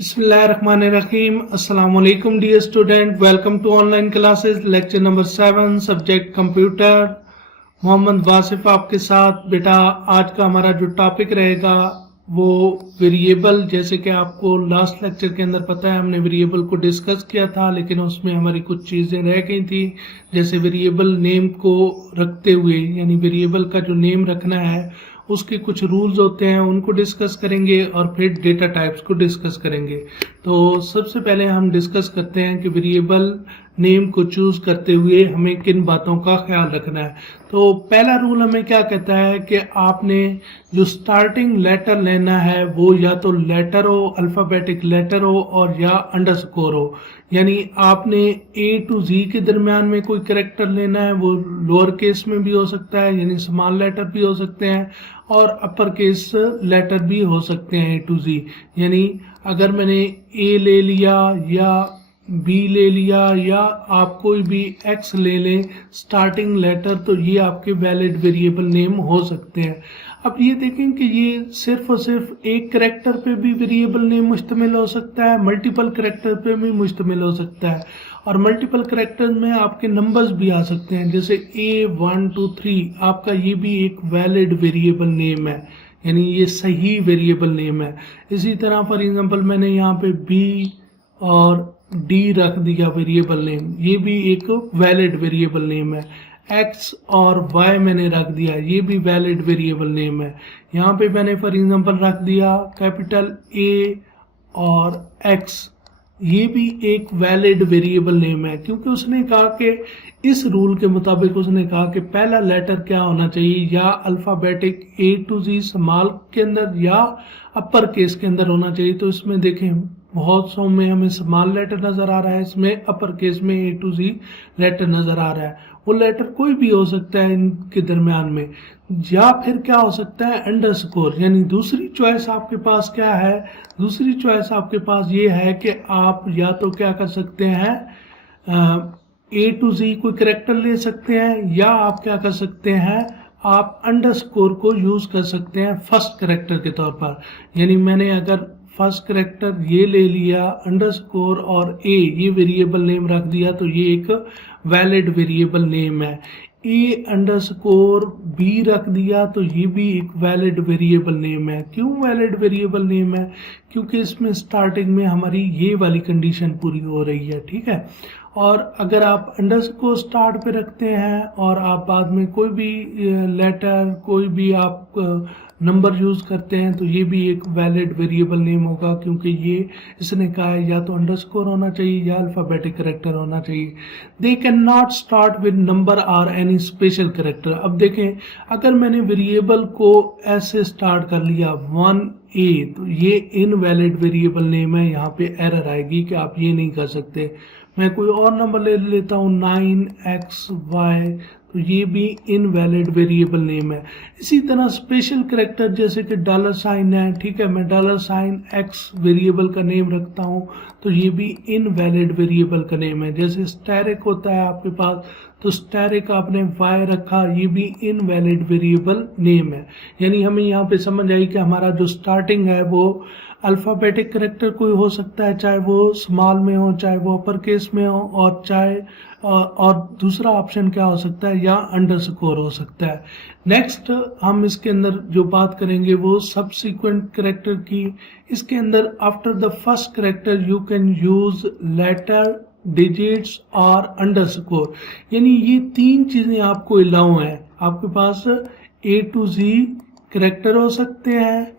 बिस्मिल्लाहिर्रहमानिर्रहीम। अस्सलाम वालेकुम dear student, welcome to online classes lecture number 7 subject computer. Mohammad Wasif आपके साथ। बेटा आज का हमारा जो टॉपिक रहेगा वो वेरिएबल। जैसे कि आपको लास्ट लेक्चर के अंदर पता है हमने वेरिएबल को डिस्कस किया था, लेकिन उसमें हमारी कुछ चीज़ें रह गई थी। जैसे वेरिएबल नेम को रखते हुए, यानी वेरिएबल का जो नेम रखना है उसके कुछ रूल्स होते हैं, उनको डिस्कस करेंगे और फिर डेटा टाइप्स को डिस्कस करेंगे। तो सबसे पहले हम डिस्कस करते हैं कि वेरिएबल नेम को चूज करते हुए हमें किन बातों का ख्याल रखना है। तो पहला रूल हमें क्या कहता है कि आपने जो स्टार्टिंग लेटर लेना है वो या तो लेटर हो, अल्फ़ाबेटिक लेटर हो, और या अंडरस्कोर हो। यानी आपने ए टू जी के दरमियान में कोई कैरेक्टर लेना है, वो लोअर केस में भी हो सकता है, यानी स्मॉल लेटर भी हो सकते हैं, और अपर केस लेटर भी हो सकते हैं ए टू जी। यानी अगर मैंने ए ले लिया या बी ले लिया या आप कोई भी एक्स ले लें स्टार्टिंग लेटर, तो ये आपके वैलिड वेरिएबल नेम हो सकते हैं। अब ये देखें कि ये सिर्फ और सिर्फ एक करेक्टर पे भी वेरिएबल नेम मुश्तमिल हो सकता है, मल्टीपल करेक्टर पे भी मुश्तमिल हो सकता है, और मल्टीपल करेक्टर में आपके नंबर्स भी आ सकते हैं। जैसे A1 2 3 आपका ये भी एक वैलिड वेरिएबल नेम है, यानी ये सही वेरिएबल नेम है। इसी तरह फॉर एग्जांपल मैंने यहाँ पे B और D रख दिया वेरिएबल नेम, ये भी एक वैलिड वेरिएबल नेम है। X और Y मैंने रख दिया, ये भी वैलिड वेरिएबल नेम है। यहाँ पे मैंने फॉर एग्जांपल रख दिया कैपिटल A और X, ये भी एक वैलिड वेरिएबल नेम है, क्योंकि उसने कहा कि इस रूल के मुताबिक उसने कहा कि पहला लेटर क्या होना चाहिए, या alphabetic A to Z small के अंदर या अपर केस के अंदर होना चाहिए। तो इसमें देखें बहुत सौ में हमें स्मॉल लेटर नज़र आ रहा है, इसमें अपर केस में A to Z लेटर नज़र आ रहा है। वो लेटर कोई भी हो सकता है इनके दरमियान में, या फिर क्या हो सकता है अंडरस्कोर। यानी दूसरी चॉइस आपके पास क्या है, दूसरी चॉइस आपके पास ये है कि आप या तो क्या कर सकते हैं A to Z कोई करेक्टर ले सकते हैं, या आप क्या कर सकते हैं आप अंडरस्कोर को यूज कर सकते हैं फर्स्ट करेक्टर के तौर पर। यानी मैंने अगर फर्स्ट करेक्टर ये ले लिया अंडरस्कोर और ए ये वेरिएबल नेम रख दिया, तो ये एक वैलिड वेरिएबल नेम है। ए अंडरस्कोर बी रख दिया तो ये भी एक वैलिड वेरिएबल नेम है। क्यों वैलिड वेरिएबल नेम है? क्योंकि इसमें स्टार्टिंग में हमारी ये वाली कंडीशन पूरी हो रही है, ठीक है। और अगर आप अंडरस्कोर स्टार्ट पे रखते हैं और आप बाद में कोई भी लेटर कोई भी आप नंबर यूज करते हैं, तो ये भी एक वैलिड वेरिएबल नेम होगा, क्योंकि ये इसने कहा है या तो अंडरस्कोर होना चाहिए या अल्फाबेटिक करेक्टर होना चाहिए। They can not start with number और एनी स्पेशल करेक्टर। अब देखें अगर मैंने वेरिएबल को ऐसे स्टार्ट कर लिया 1A, तो ये इनवैलिड वेरिएबल नेम है, यहाँ पे एरर आएगी कि आप ये नहीं कर सकते। मैं कोई और नंबर ले लेता हूँ 9XY, तो ये भी इनवैलिड वेरिएबल नेम है। इसी तरह स्पेशल करेक्टर जैसे कि डॉलर साइन है, ठीक है, मैं डॉलर साइन X वेरिएबल का नेम रखता हूँ, तो ये भी इनवैलिड वेरिएबल का नेम है। जैसे स्टैरिक होता है आपके पास, तो स्टैरिक आपने Y रखा, ये भी इनवैलिड वेरिएबल नेम है। यानी हमें यहाँ पे समझ आई कि हमारा जो स्टार्टिंग है वो अल्फ़ाबेटिक करेक्टर कोई हो सकता है, चाहे वो स्मॉल में हो चाहे वो अपर केस में हो, और चाहे और दूसरा ऑप्शन क्या हो सकता है, या अंडरस्कोर हो सकता है। नेक्स्ट हम इसके अंदर जो बात करेंगे वो सबसीक्वेंट करेक्टर की। इसके अंदर after the first character you can use letter, digits और अंडरस्कोर। यानी ये तीन चीज़ें आपको अलाउ हैं। आपके पास A to Z करेक्टर हो सकते हैं,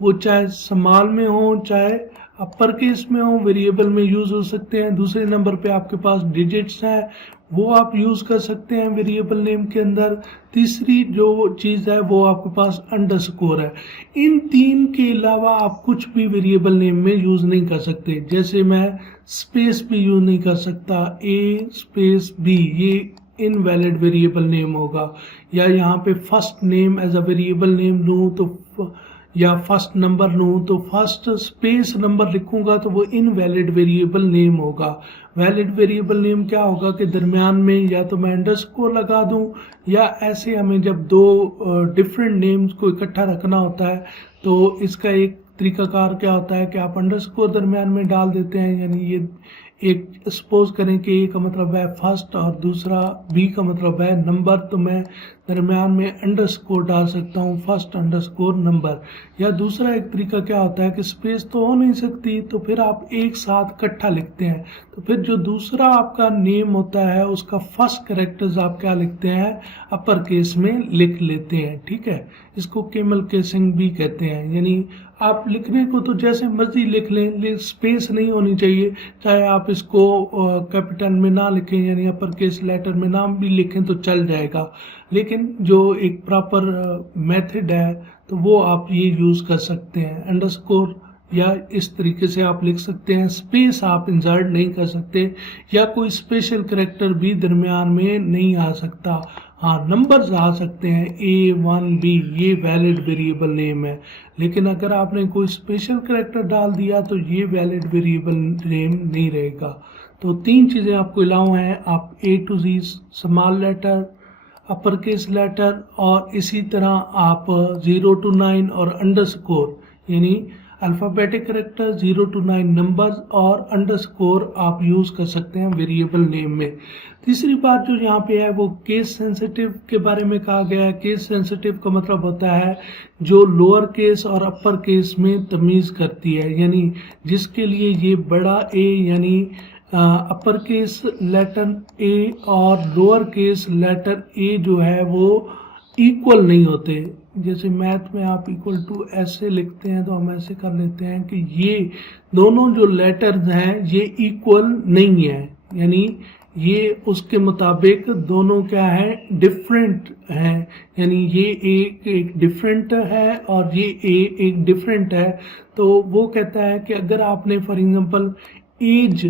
वो चाहे स्मॉल में हो चाहे अपर केस में हो, वेरिएबल में यूज हो सकते हैं। दूसरे नंबर पे आपके पास डिजिट्स हैं, वो आप यूज कर सकते हैं वेरिएबल नेम के अंदर। तीसरी जो चीज़ है वो आपके पास अंडरस्कोर है। इन तीन के अलावा आप कुछ भी वेरिएबल नेम में यूज नहीं कर सकते। जैसे मैं स्पेस भी यूज नहीं कर सकता, A स्पेस B, ये इनवैलिड वेरिएबल नेम होगा। या यहाँ पे first name as a variable name लूँ तो, या फर्स्ट नंबर लूँ तो फर्स्ट स्पेस नंबर लिखूंगा तो वो इनवैलिड वेरिएबल नेम होगा। वैलिड वेरिएबल नेम क्या होगा कि दरमियान में या तो मैं अंडरस्कोर लगा दूं, या ऐसे हमें जब दो डिफरेंट नेम्स को इकट्ठा रखना होता है तो इसका एक तरीकाकार क्या होता है कि आप अंडरस्कोर दरमियान में डाल देते हैं, यानी ये एक सपोज करें कि ए का मतलब है फर्स्ट और दूसरा बी का मतलब है नंबर, तो मैं दरमियान में अंडरस्कोर डाल सकता हूँ फर्स्ट अंडरस्कोर नंबर। या दूसरा एक तरीका क्या होता है कि स्पेस तो हो नहीं सकती, तो फिर आप एक साथ इकट्ठा लिखते हैं, तो फिर जो दूसरा आपका नेम होता है उसका फर्स्ट कैरेक्टर्स आप क्या लिखते हैं, अपर केस में लिख लेते हैं। ठीक है, इसको केमल केसिंग भी कहते हैं, यानी आप लिखने को तो जैसे मर्जी लिख लें, स्पेस नहीं होनी चाहिए। चाहे आप इसको कैपिटल में ना लिखें, यानी अपर केस लेटर में ना भी लिखें तो चल जाएगा, लेकिन जो एक प्रॉपर मेथड है तो वो आप ये यूज़ कर सकते हैं। अंडरस्कोर या इस तरीके से आप लिख सकते हैं, स्पेस आप इंसर्ट नहीं कर सकते, या कोई स्पेशल कैरेक्टर भी दरमियान में नहीं आ सकता। हाँ, नंबर्स आ सकते हैं, A1B, ये वैलिड वेरिएबल नेम है, लेकिन अगर आपने कोई स्पेशल कैरेक्टर डाल दिया तो ये वैलिड वेरिएबल नेम नहीं रहेगा। तो 3 चीज़ें आपको अलाउ हैं, आप A to Z small letter, upper case letter, और इसी तरह आप 0 to 9 और अंडरस्कोर, यानी अल्फ़ाबेटिक कैरेक्टर 0 to 9 नंबर्स और अंडरस्कोर आप यूज़ कर सकते हैं वेरिएबल नेम में। तीसरी बात जो यहाँ पे है वो केस सेंसिटिव के बारे में कहा गया है। केस सेंसिटिव का मतलब होता है जो लोअर केस और अपर केस में तमीज़ करती है, यानी जिसके लिए ये बड़ा ए यानी अपर केस लेटर ए और लोअर केस लेटर ए जो है वो इक्वल नहीं होते। जैसे मैथ में आप इक्वल टू ऐसे लिखते हैं तो हम ऐसे कर लेते हैं कि ये दोनों जो लेटर्स हैं ये इक्वल नहीं है, यानी ये उसके मुताबिक दोनों क्या है, डिफरेंट हैं, यानी ये एक डिफरेंट है और ये एक डिफरेंट है। तो वो कहता है कि अगर आपने for example as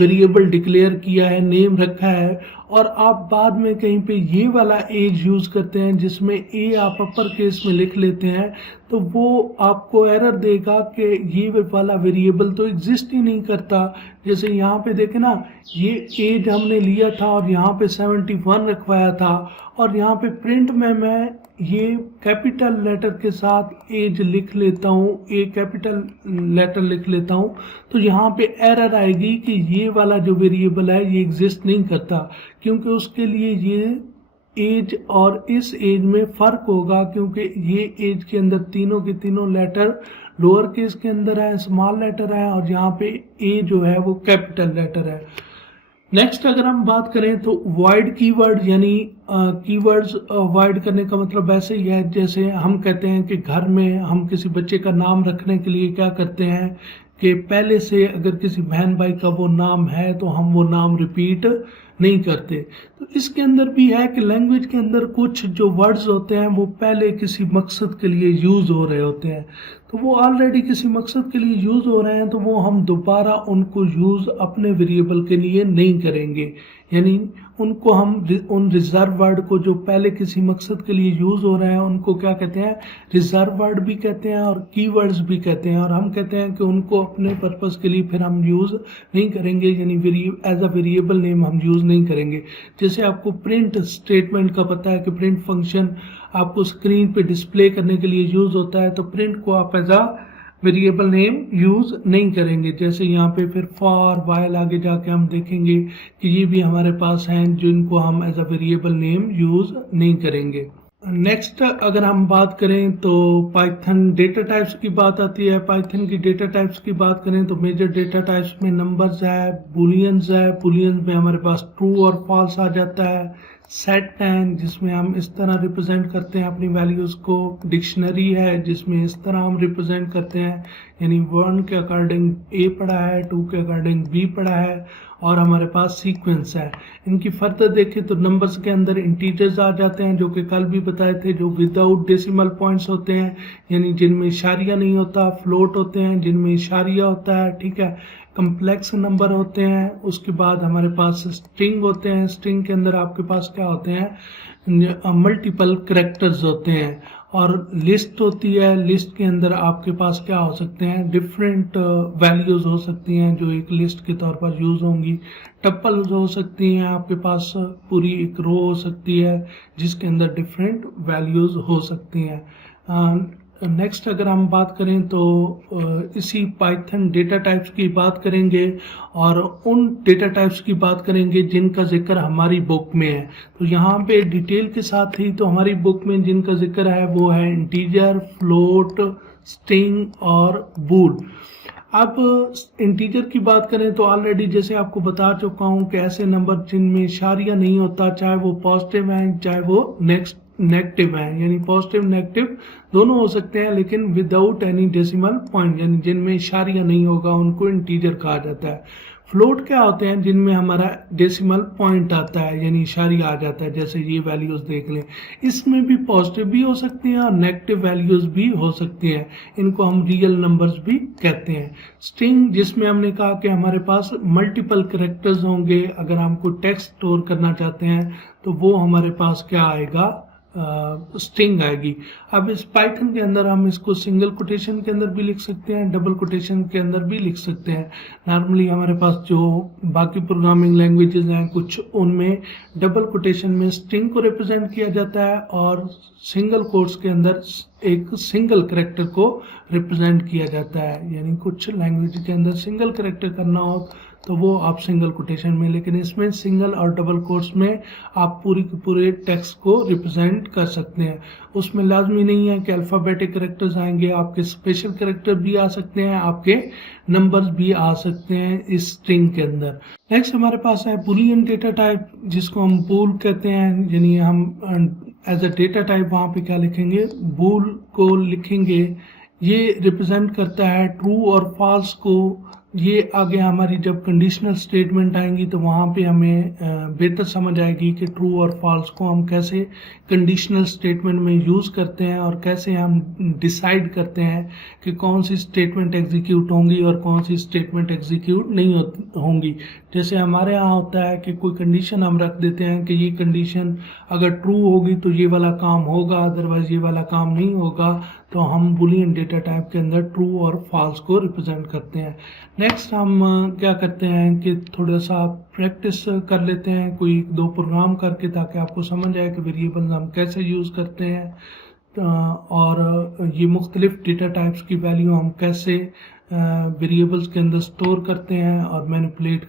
variable declare किया है, नेम रखा है, और आप बाद में कहीं पे ये वाला एज यूज़ करते हैं जिसमें ए आप अपर केस में लिख लेते हैं, तो वो आपको एरर देगा कि ये वाला वेरिएबल तो एग्जिस्ट ही नहीं करता। जैसे यहाँ पे देखें ना, ये एज हमने लिया था और यहाँ पे 71 रखवाया था, और यहाँ पे प्रिंट में मैं ये कैपिटल लेटर के साथ एज लिख लेता हूँ, ए कैपिटल लेटर लिख लेता हूँ, तो यहाँ पे एरर आएगी कि ये वाला जो वेरिएबल है ये एग्जिस्ट नहीं करता, क्योंकि उसके लिए ये एज और इस एज में फ़र्क होगा, क्योंकि ये एज के अंदर तीनों के तीनों लेटर लोअर केस के अंदर है, स्मॉल लेटर है, और यहाँ पे ए जो है वो कैपिटल लेटर है। नेक्स्ट अगर हम बात करें तो वॉइड कीवर्ड, यानी कीवर्ड्स वॉइड करने का मतलब ऐसे ही है जैसे हम कहते हैं कि घर में हम किसी बच्चे का नाम रखने के लिए क्या करते हैं कि पहले से अगर किसी बहन भाई का वो नाम है तो हम वो नाम रिपीट नहीं करते। तो इसके अंदर भी है कि लैंग्वेज के अंदर कुछ जो वर्ड्स होते हैं वो पहले किसी मकसद के लिए यूज़ हो रहे होते हैं, तो वो ऑलरेडी किसी मकसद के लिए यूज़ हो रहे हैं, तो वो हम दोबारा उनको यूज़ अपने वेरिएबल के लिए नहीं करेंगे, यानी उनको हम उन रिजर्व वर्ड को जो पहले किसी मकसद के लिए यूज़ हो रहे हैं उनको क्या कहते हैं, रिजर्व वर्ड भी कहते हैं और कीवर्ड्स भी कहते हैं, और हम कहते हैं कि उनको अपने पर्पस के लिए फिर हम यूज़ नहीं करेंगे, यानी एज अ वेरिएबल नेम हम यूज़ नहीं करेंगे। जैसे आपको प्रिंट स्टेटमेंट का पता है कि प्रिंट फंक्शन आपको स्क्रीन पे डिस्प्ले करने के लिए यूज़ होता है, तो प्रिंट को आप as a variable name use नहीं करेंगे। जैसे यहाँ पे फिर फॉर वाइल आगे जाके हम देखेंगे कि ये भी हमारे पास हैं जिनको हम as a variable name use नहीं करेंगे। नेक्स्ट अगर हम बात करें तो पाइथन डेटा टाइप्स की बात आती है। पाइथन की डेटा टाइप्स की बात करें तो मेजर डेटा टाइप्स में नंबर्स है, बुलियंस है, बुलियंस में हमारे पास ट्रू और फॉल्स आ जाता है, सेट है जिसमें हम इस तरह रिप्रेजेंट करते हैं अपनी वैल्यूज़ को, डिक्शनरी है जिसमें इस तरह हम रिप्रेजेंट करते हैं, यानी 1 के अकॉर्डिंग ए पढ़ा है, 2 के अकॉर्डिंग बी पढ़ा है, और हमारे पास सीक्वेंस है। इनकी फर्दर देखें तो नंबर्स के अंदर इंटीजर्स आ जाते हैं जो कि कल भी बताए थे, जो विदाउट डेसिमल पॉइंट्स होते हैं, यानी जिनमें इशारिया नहीं होता, फ्लोट होते हैं जिनमें इशारिया होता है, ठीक है, कम्प्लेक्स नंबर होते हैं। उसके बाद हमारे पास स्ट्रिंग होते हैं, स्ट्रिंग के अंदर आपके पास क्या होते हैं, मल्टीपल कैरेक्टर्स होते हैं, और लिस्ट होती है, लिस्ट के अंदर आपके पास क्या हो सकते हैं, डिफरेंट वैल्यूज़ हो सकती हैं जो एक लिस्ट के तौर पर यूज़ होंगी, टप्पल्स हो सकती हैं, आपके पास पूरी एक रो हो सकती है जिसके अंदर डिफरेंट वैल्यूज़ हो सकती हैं। नेक्स्ट अगर हम बात करें तो इसी पाइथन डेटा टाइप्स की बात करेंगे और उन डेटा टाइप्स की बात करेंगे जिनका जिक्र हमारी बुक में है। तो यहाँ पे डिटेल के साथ ही तो हमारी बुक में जिनका जिक्र है वो है इंटीजर, फ्लोट, स्ट्रिंग और बूल। अब इंटीजर की बात करें तो ऑलरेडी जैसे आपको बता चुका हूँ कि ऐसे नंबर जिनमें इशारिया नहीं होता, चाहे वो पॉजिटिव हैं चाहे वो नेगेटिव हैं, यानी पॉजिटिव नेगेटिव दोनों हो सकते हैं, लेकिन विदाउट एनी डेसिमल पॉइंट, यानी जिनमें इशारिया नहीं होगा उनको इंटीजर कहा जाता है। फ्लोट क्या होते हैं? जिनमें हमारा डेसिमल पॉइंट आता है यानी इशारिया आ जाता है, जैसे ये वैल्यूज देख लें। इसमें भी पॉजिटिव भी हो सकती हैं और नेगेटिव वैल्यूज भी हो सकती हैं, इनको हम रियल नंबर्स भी कहते हैं। स्ट्रिंग जिसमें हमने कहा कि हमारे पास मल्टीपल कैरेक्टर्स होंगे, अगर हम कोई टेक्स्ट स्टोर करना चाहते हैं तो वो हमारे पास क्या आएगा? स्ट्रिंग आएगी। अब इस पाइथन के अंदर हम इसको सिंगल कोटेशन के अंदर भी लिख सकते हैं, डबल कोटेशन के अंदर भी लिख सकते हैं। नॉर्मली हमारे पास जो बाकी प्रोग्रामिंग लैंग्वेजेस हैं कुछ, उनमें डबल कोटेशन में स्ट्रिंग को रिप्रेजेंट किया जाता है और सिंगल कोट्स के अंदर एक सिंगल कैरेक्टर को रिप्रेजेंट किया जाता है। यानी कुछ लैंग्वेज के अंदर सिंगल कैरेक्टर करना हो तो वो आप सिंगल कोटेशन में, लेकिन इसमें सिंगल और डबल कोट्स में आप पूरी के पूरे टेक्स्ट को रिप्रेजेंट कर सकते हैं। उसमें लाजमी नहीं है कि अल्फ़ाबेटिक कैरेक्टर्स आएंगे, आपके स्पेशल कैरेक्टर भी आ सकते हैं, आपके नंबर्स भी आ सकते हैं इस स्ट्रिंग के अंदर। नेक्स्ट हमारे पास है बुलियन डेटा टाइप, जिसको हम बूल कहते हैं। यानी हम एज अ डेटा टाइप वहाँ पे क्या लिखेंगे? बूल को लिखेंगे। ये रिप्रेजेंट करता है ट्रू और फॉल्स को। ये आगे हमारी जब कंडीशनल स्टेटमेंट आएंगी तो वहाँ पे हमें बेहतर समझ आएगी कि ट्रू और फॉल्स को हम कैसे कंडीशनल स्टेटमेंट में यूज़ करते हैं और कैसे हम डिसाइड करते हैं कि कौन सी स्टेटमेंट एग्जीक्यूट होंगी और कौन सी स्टेटमेंट एग्जीक्यूट नहीं होंगी। जैसे हमारे यहाँ होता है कि कोई कंडीशन हम रख देते हैं कि ये कंडीशन अगर ट्रू होगी तो ये वाला काम होगा, अदरवाइज ये वाला काम नहीं होगा। तो हम बुलियन डेटा टाइप के अंदर ट्रू और फॉल्स को रिप्रेजेंट करते हैं। नेक्स्ट हम क्या करते हैं कि थोड़ा सा प्रैक्टिस कर लेते हैं कोई दो प्रोग्राम करके, ताकि आपको समझ आए कि वेरिएबल्स हम कैसे यूज़ करते हैं और ये मुख्तलिफ डेटा टाइप्स की वैल्यू हम कैसे वेरिएबल्स के अंदर स्टोर करते हैं और मैनिपुलेट